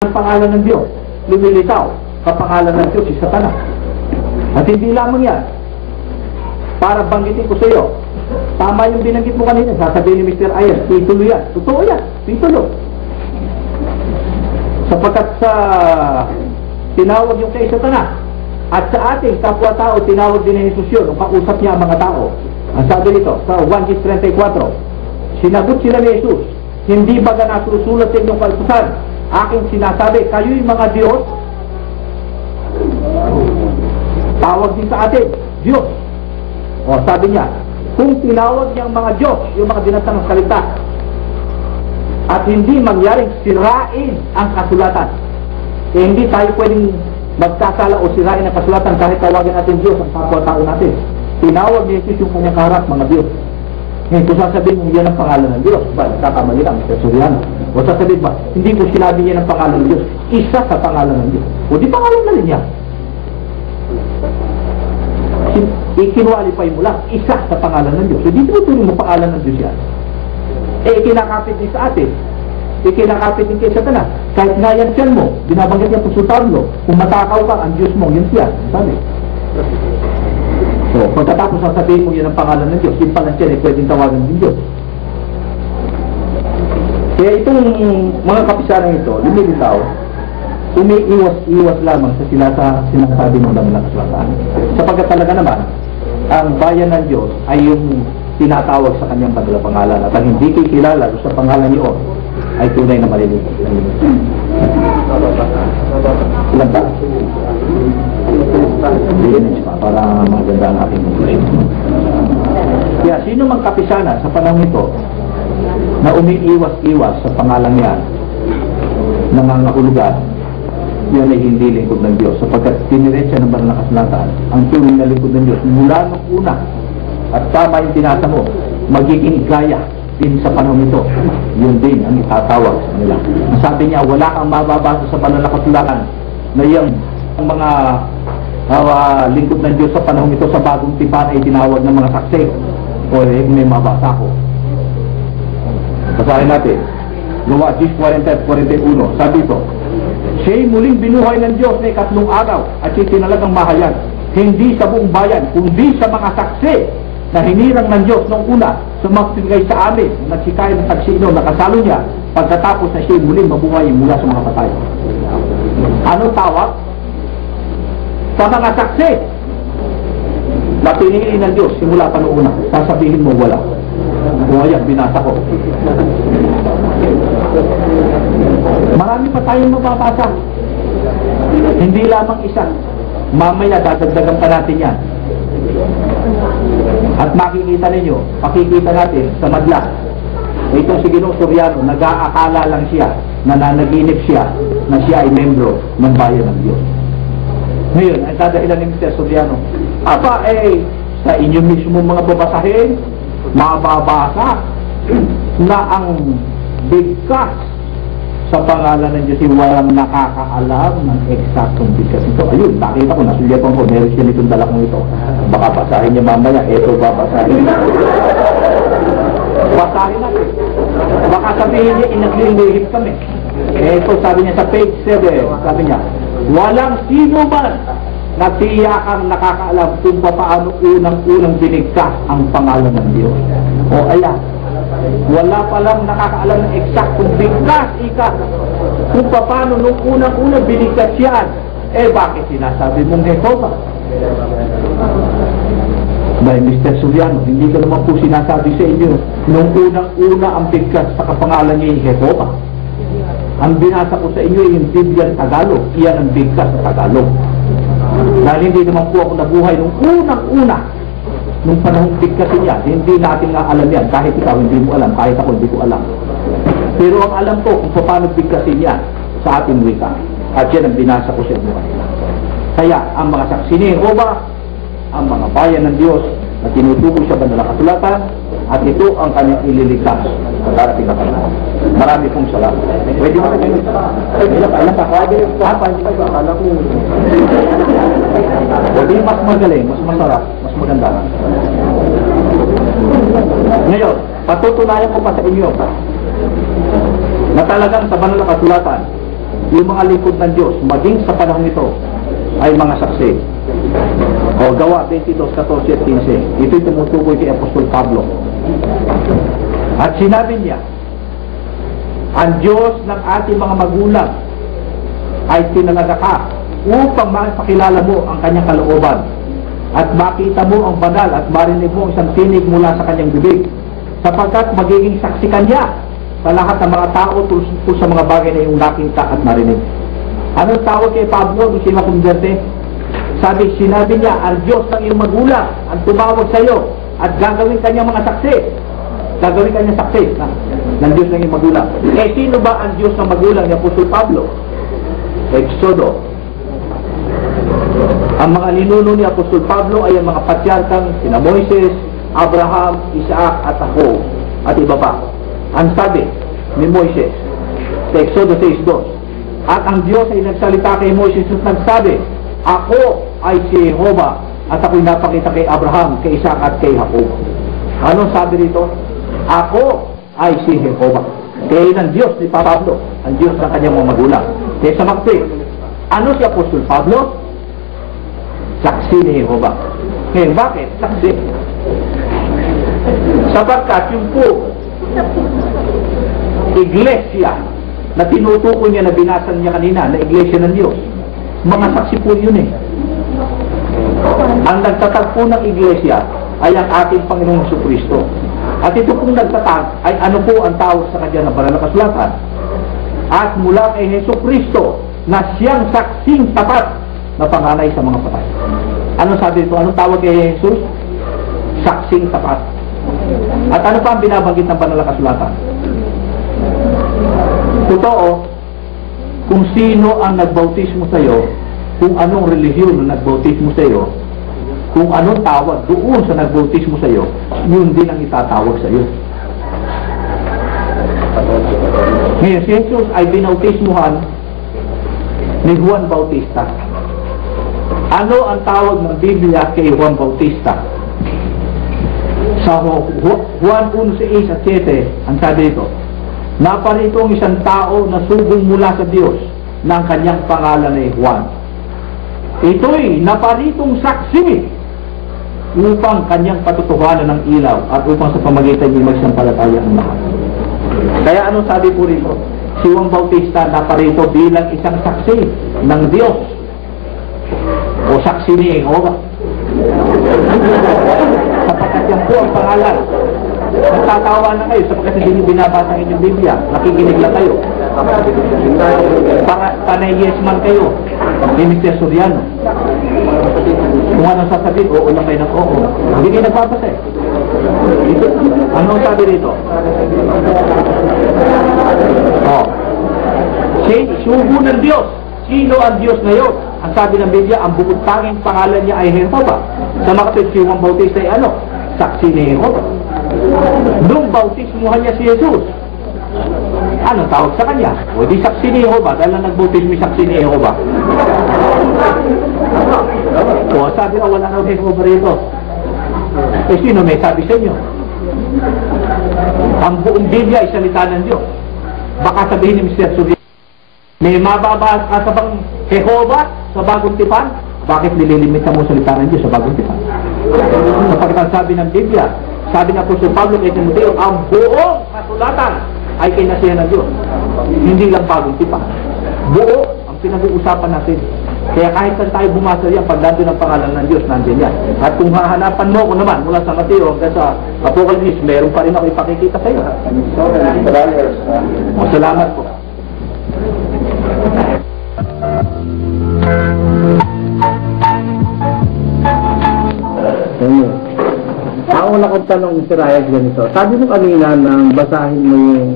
Ang pangalan ng Diyos, lumilitaw, kapangalan ng Diyos, si Satanas. At hindi lamang yan, para banggitin ko sa iyo, tama yung binanggit mo kanina, sasabihin ni Mr. Ayan, titulo yan. Totoo yan, titulo. Sapagkat sa tinawag yung kay Satanas, at sa ating kapwa-tao, tinawag din ni Jesus yun, nung kausap niya ang mga tao. Ang sabi nito, sa 1:34, sinagot sila ni Jesus, hindi ba ga nasusulat sa inyong kalpusan? Aking sinasabi, kayo'y mga Diyos. Tawag din sa atin, Diyos. O sabi niya, kung tinawag niyang mga Diyos, yung mga dinatang salita, at hindi mangyaring sirain ang kasulatan, eh hindi tayo pwedeng magkasala o sirain ang kasulatan kahit tawagin natin Diyos ang kapwa-tao natin. Tinawag ni Jesus yung kanyang kaharap, mga Diyos. Ngayon, kung sasabihin mo yan ang pangalan ng Diyos, ba, nakakamali lang, Mr. Soriano. O sasabihin ba, hindi ko sinabi yan ang pangalan ng Diyos, isa sa pangalan ng Diyos. O di pangalan na rin yan. Ikinualify mo lang, isa sa pangalan ng Diyos. So, di tutuloy mo pangalan ng Diyos yan. Eh, ikinakapit din sa atin. Ikinakapit din kay Satanas. Kahit nga yan siyan mo, binabanggit niya po sa tablo, kung matakaw ka, ang Diyos mo, yun siya. Sabi. So, pagkatapos sasabihin mo yan ang pangalan ng Diyos, yung pala siya ay pwedeng tawagan ng Diyos. Kaya itong mga kapisanang ito, lumilitaw, umiiwas-iwas lamang sa sinasabi ng dalang kasulatan. Sapagkat talaga naman, ang bayan ng Diyos ay yung tinatawag sa kanyang pangalan at ang hindi kikilala sa pangalan niyo ay tunay na malilimutan. Ilan ba? Para maganda ang aking conclusion. Kaya sino mang kapisana sa panahon ito na umiiwas-iwas sa pangalan niya, nangangahulugan, yan ay hindi lingkod ng Diyos. Sapagkat diniretsa ng banal na kasulatan, ang tunay na lingkod ng Diyos, mula nung una, at tama yung tinasa mo, magiging gaya din sa panahon ito. Yun din ang itatawag sa kanila. Ang sabi niya, wala kang mababasa sa banal na kasulatan na yung mga lingkod ng Diyos sa panahon ito sa bagong tipan ay tinawag ng mga saksi. O may mabasa ko. Basahin natin. Gawa 10:40-41. Sabi ito, siya'y muling binuhay ng Diyos na ikatlong araw at siya'y tinalagang mahayag, hindi sa buong bayan, kundi sa mga saksi na hinirang ng Diyos noong una sa magsigay sa amin, nagsikay ng tagsino, nakasalo niya, pagkatapos na siya'y muling mabuhay mula sa mga patay. Ano tawag? Sa mga saksi na pinili ng Diyos simula pa noong una. Sasabihin mo wala. O ayan, binasa ko. Marami pa tayong mababasa. Hindi lamang isa. Mamaya dadagdagan pa natin yan. At makikita ninyo, pakikita natin sa madla, itong si Ginoong Soriano, nag-aakala lang siya, nananaginip siya, na siya ay membro ng bayan ng Diyos. Ngayon, ang dadahilan ni Mr. Soriano, apa sa inyo mismo mga babasahin, mababasa na ang bigkas sa pangalan ng Diyos, walang nakakaalam ng eksaktong bigkas ito. Ayun, nakita ko, nasulyatan ko, meron siya nitong dala kong ito. Baka basahin niya mamaya, eto babasahin. Basahin natin. Baka sabihin niya, inaglilihip kami. Eto, sabi niya sa page 7, sabi niya, walang sino man na tiyakang nakakaalam kung paano unang-unang binigkas ang pangalan ng Diyos. O ayan, wala palang nakakaalam ng eksaktong bigkas, kung paano nung unang-unang binigkas yan. Eh bakit sinasabi mong Jehovah? Dahil Mr. Soriano, hindi ko naman po sinasabi sa inyo nung unang-una ang bigkas sa kapangalan niya Jehovah. Ang binasa ko sa inyo ay yung Biblia Tagalog. Iyan ang bigkas sa Tagalog. Dahil hindi naman po ako nabuhay nung unang-una, nung panahong bigkasin niya. Hindi natin nga alam yan. Kahit ikaw hindi mo alam, kahit ako hindi ko alam. Pero ang alam ko kung paano bigkasin niya sa ating wika. At yan ang binasa ko sa inyo. Kaya ang mga saksi ni Jehovah, ang mga bayan ng Diyos na tinutukoy sa banal na kasulatan, at ito ang kanyang ililigtas sa darating na panahon. Marami pong salamat. Pwede mo na kayo. Alam ka, pwede yung akala ko. Pwede mas magaling, mas masarap, mas maganda. Ngayon, patutunayan ko pa sa inyo na talagang sa banal na kasulatan yung mga lingkod ng Diyos, maging sa panahon ito, ay mga saksi. O, Gawa 22:14 at 15. Ito'y tumutukoy kay Apostol Pablo. At sinabi niya, ang Diyos ng ating mga magulang ay tinalaga ka upang mapakilala mo ang kanyang kalooban at makita mo ang banal at marinig mo isang tinig mula sa kanyang bibig, sapagkat magiging saksi kanya sa lahat ng mga tao tungkol sa mga bagay na iyong nakita at narinig. Anong tawag kay Pablo nung siya makumberte? Sinabi niya, ang Diyos ng iyong magulang ang tumawag sa iyo at gagawin kanyang mga saksi. Gagawin kanyang saksi ng Diyos ng iyong magulang. Eh, sino ba ang Diyos ng magulang ni Apostol Pablo? Exodo. Ang mga ninuno ni Apostol Pablo ay ang mga patriarkang sina Moises, Abraham, Isaac at Jacob at iba pa. Ang sabi ni Moises sa Exodo 6:2, at ang Diyos ay nagsalita kay Moises at nagsabi, ako ay si Jehovah at ako'y napakita kay Abraham, kay Isaac at kay Jacob. Anong sabi rito? Ako ay si Jehovah. Kaya yun ang Diyos ni Pablo, ang Diyos ng kanyang mga magulang. Kaya sa makti, ano si Apostol Pablo? Saksi ni Jehovah. Ngayon, bakit? Saksi. Sapagkat yung po iglesia na tinutukoy niya, na binasan niya kanina, na iglesia ng Diyos, mga saksi po yun eh. Ang nagtatag po ng iglesia ay ang ating Panginoong Jesucristo. At ito pong nagtatag ay ano po ang tawag sa kanya ng banal na kasulatan. At mula kay Jesucristo na siyang saksing tapat na panganay sa mga patay. Ano sabi ito? Anong tawag kay Jesus? Saksing tapat. At ano pa ang binabanggit ng banal na kasulatan? Totoo, kung sino ang nagbautismo sa iyo, kung anong relihiyon ang nagbautismo sa iyo, kung anong tawag doon sa nagbautismo sa iyo, yun din ang itatawag sa iyo. Ngayon, si Jesus ay binautismuhan ni Juan Bautista. Ano ang tawag ng Biblia kay Juan Bautista? Sa Juan 1:6 at 7, ang sabi ito, naparito ang isang tao na sugong mula sa Diyos na ang kanyang pangalan ay Juan. Ito'y naparitong saksi upang kanyang patutuhanan ng ilaw at upang sa pamagitan niya magsampalataya ang lahat. Kaya anong sabi po rito? Si Juan Bautista naparito bilang isang saksi ng Diyos o saksi ni Jehovah. Sapagkat yan po ang pangalan. Nagtatawa na kayo sapagkat hindi niyo binabasa ang inyong Biblia. Nakikinig lang kayo. Panay yes man kayo. Ni Mr. Soriano. Kung anong sasabihin, oo lang kayo ng oo. Hindi kayo nagbabasa eh. Anong sabi rito? Sugo ng Diyos. Sino ang Diyos na yun? Ang sabi ng Biblia, ang bukod tanging pangalan niya ay Jehovah. Sa makatid, si Juan Bautista ay ano? Saksi ni Jehovah. Nung bautismuhan niya si Jesus, ano tawag sa kanya? O di saksi ni Jehovah, dahil na nagbautismo saksi ni Jehovah. O sabi na wala na Jehovah rito. Eh sino may sabi sa inyo? Ang buong Biblia ay salita ng Diyos. Baka sabihin ni Mr. Suriano, may mababasa ka sa bang Jehovah sa Bagong Tipan? Bakit nililimita mo salita ng Diyos sa Bagong Tipan? Sapagkat ang sabi ng Biblia, sabi ng Apostol Pablo kay Timoteo, ang buong kasulatan ay kinasihan ng Diyos. Hindi lang Bagong Tipan. Buo ang pinag-uusapan natin. Kaya kahit saan tayo bumasa yan, pag nandun ang pangalan ng Diyos, nandun yan. At kung hahanapan mo ko naman, mula sa Mateo hanggang sa Apocalypse, meron pa rin ako ipakikita sa iyo. Salamat po. Ang una kong tanong si Reyes ganito. Sabi mo kanina nang basahin mo yung